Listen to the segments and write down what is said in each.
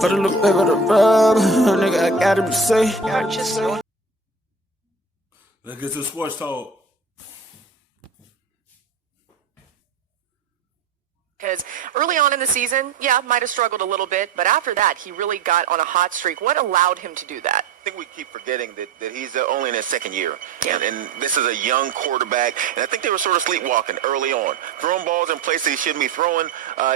Put a little bit of the rub, nigga, I gotta be safe. Let's get to sports talk. Because early on in the season, might have struggled a little bit, but after that, he really got on a hot streak. What allowed him to do that? I think we keep forgetting that he's only in his second year. Yeah. And this is a young quarterback. And I think they were sort of sleepwalking early on. Throwing balls in places he shouldn't be throwing,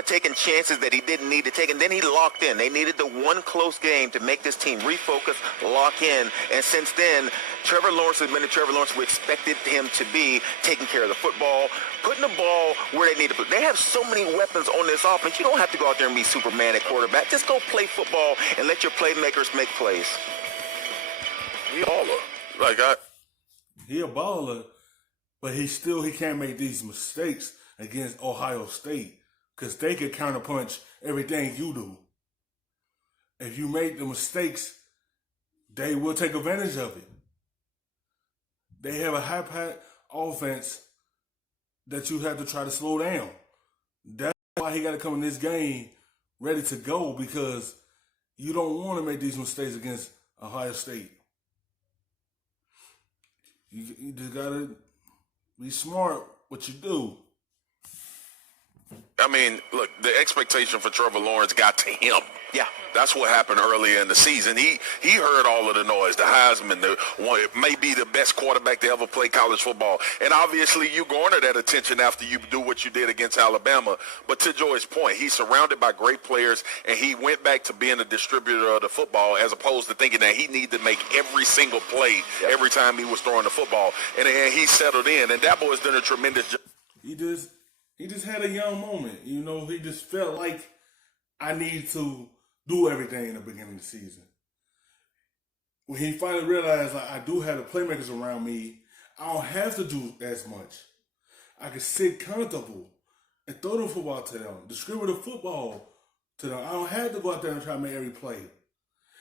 taking chances that he didn't need to take. And then he locked in. They needed the one close game to make this team refocus, lock in. And since then, Trevor Lawrence has been the Trevor Lawrence we expected him to be, taking care of the football, putting the ball where they need to put. They have so many weapons on this offense. You don't have to go out there and be Superman at quarterback. Just go play football and let your playmakers make plays. He baller. He a baller, but he can't make these mistakes against Ohio State because they could counterpunch everything you do. If you make the mistakes, they will take advantage of it. They have a high-packed offense that you have to try to slow down. That's why he got to come in this game ready to go, because you don't want to make these mistakes against Ohio State. You just got to be smart what you do. I mean, look, the expectation for Trevor Lawrence got to him. Yeah. That's what happened earlier in the season. He heard all of the noise, the Heisman, it may be the best quarterback to ever play college football. And obviously you garner that attention after you do what you did against Alabama. But to Joy's point, he's surrounded by great players, and he went back to being a distributor of the football as opposed to thinking that he needed to make every single play every time he was throwing the football. And he settled in, and that boy's done a tremendous job. He just had a young moment. You know, he just felt like, I need to do everything in the beginning of the season. When he finally realized, like, I do have the playmakers around me, I don't have to do as much. I can sit comfortable and throw the football to them, distribute the football to them. I don't have to go out there and try to make every play.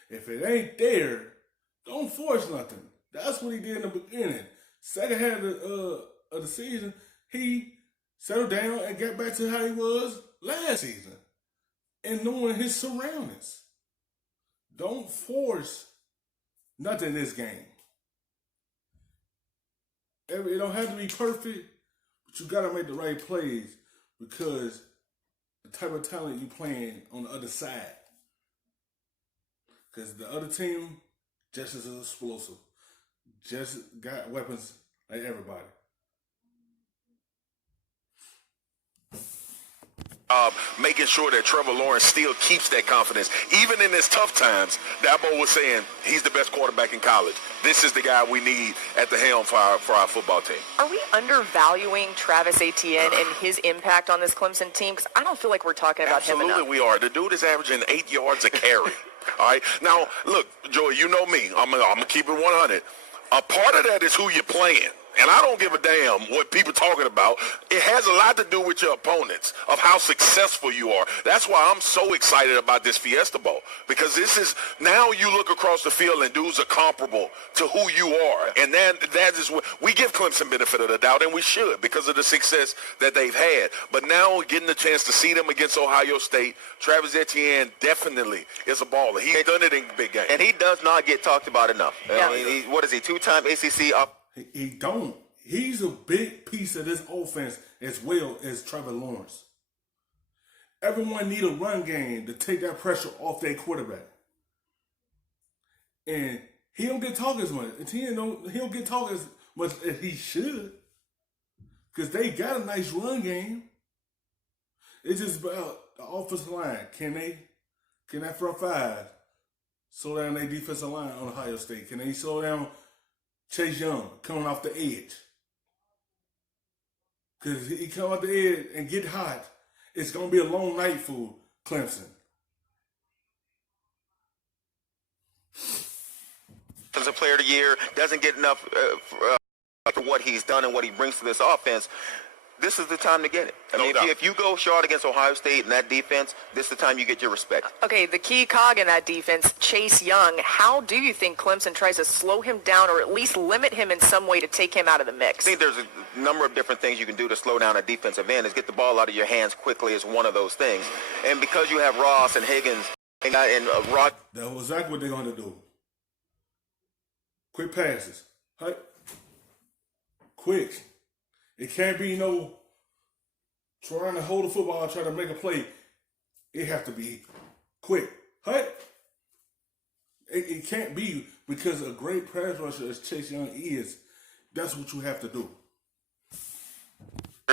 If it ain't there, don't force nothing. That's what he did in the beginning. Second half of the season, he settled down and got back to how he was last season. And knowing his surroundings. Don't force nothing in this game. It don't have to be perfect, but you got to make the right plays because the type of talent you playing on the other side. Because the other team just as explosive. Just got weapons like everybody. Making sure that Trevor Lawrence still keeps that confidence. Even in his tough times, Dabo was saying he's the best quarterback in college. This is the guy we need at the helm for our football team. Are we undervaluing Travis Etienne and his impact on this Clemson team? Because I don't feel like we're talking about him enough. Absolutely we are. The dude is averaging 8 yards a carry. All right? Now, look, Joey, you know me. I'm going to keep it 100. A part of that is who you're playing. And I don't give a damn what people talking about. It has a lot to do with your opponents, of how successful you are. That's why I'm so excited about this Fiesta Bowl, because this is, now you look across the field and dudes are comparable to who you are. And that is what we give Clemson benefit of the doubt, and we should, because of the success that they've had. But now getting the chance to see them against Ohio State, Travis Etienne definitely is a baller. He's done it in big games. And he does not get talked about enough. Yeah. What is he, two-time ACC up? He don't. He's a big piece of this offense as well as Trevor Lawrence. Everyone need a run game to take that pressure off their quarterback. And he don't get talked as much. He don't get talked as much as he should. Because they got a nice run game. It's just about the offensive line. Can that front five slow down their defensive line on Ohio State? Can they slow down Chase Young coming off the edge? Because he come off the edge and get hot, it's going to be a long night for Clemson. As a player of the year, doesn't get enough for what he's done and what he brings to this offense. This is the time to get it. I mean, if you go short against Ohio State in that defense, this is the time you get your respect. Okay, the key cog in that defense, Chase Young. How do you think Clemson tries to slow him down or at least limit him in some way to take him out of the mix? I think there's a number of different things you can do to slow down a defensive end. Is get the ball out of your hands quickly is one of those things. And because you have Ross and Higgins and Rod. That's exactly what they're going to do. Quick passes. Hey. Quick. It can't be no trying to hold the football, trying to make a play. It have to be quick. Hey. It can't be, because a great pass rusher as Chase Young is. That's what you have to do.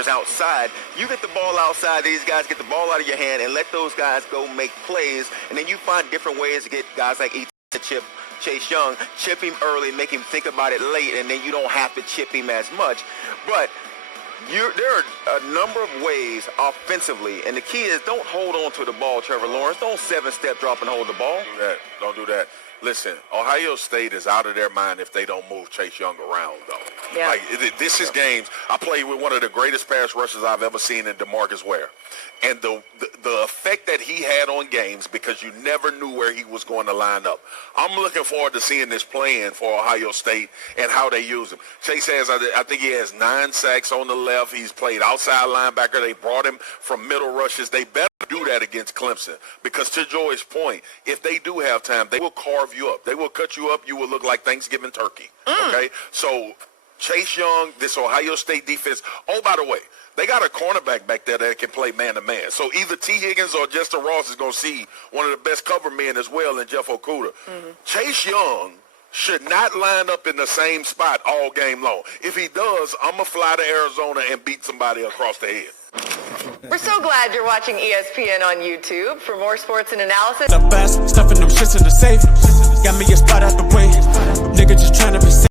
Outside, you get the ball outside, these guys get the ball out of your hand and let those guys go make plays, and then you find different ways to get guys like Chase Young, chip him early, make him think about it late, and then you don't have to chip him as much. But there are a number of ways offensively, and the key is don't hold on to the ball, Trevor Lawrence. Don't 7-step drop and hold the ball. Don't do that. Listen, Ohio State is out of their mind if they don't move Chase Young around, though. Yeah. Like, this is games. I played with one of the greatest pass rushers I've ever seen in DeMarcus Ware. And the effect that he had on games, because you never knew where he was going to line up. I'm looking forward to seeing this plan for Ohio State and how they use him. Chase has, I think he has 9 sacks on the left. He's played outside linebacker. They brought him from middle rushes. They better do that against Clemson, because to Joy's point, if they do have time, they will carve you up. They will cut you up. You will look like Thanksgiving turkey. Okay? So Chase Young, this Ohio State defense. Oh, by the way, they got a cornerback back there that can play man-to-man. So either T. Higgins or Justin Ross is going to see one of the best cover men as well in Jeff Okudah. Chase Young should not line up in the same spot all game long. If he does, I'm going to fly to Arizona and beat somebody across the head. We're so glad you're watching ESPN on YouTube. For more sports and analysis. The best, stuffing them shits in the safe. Got me a spot out the way. Nigga just trying to be safe.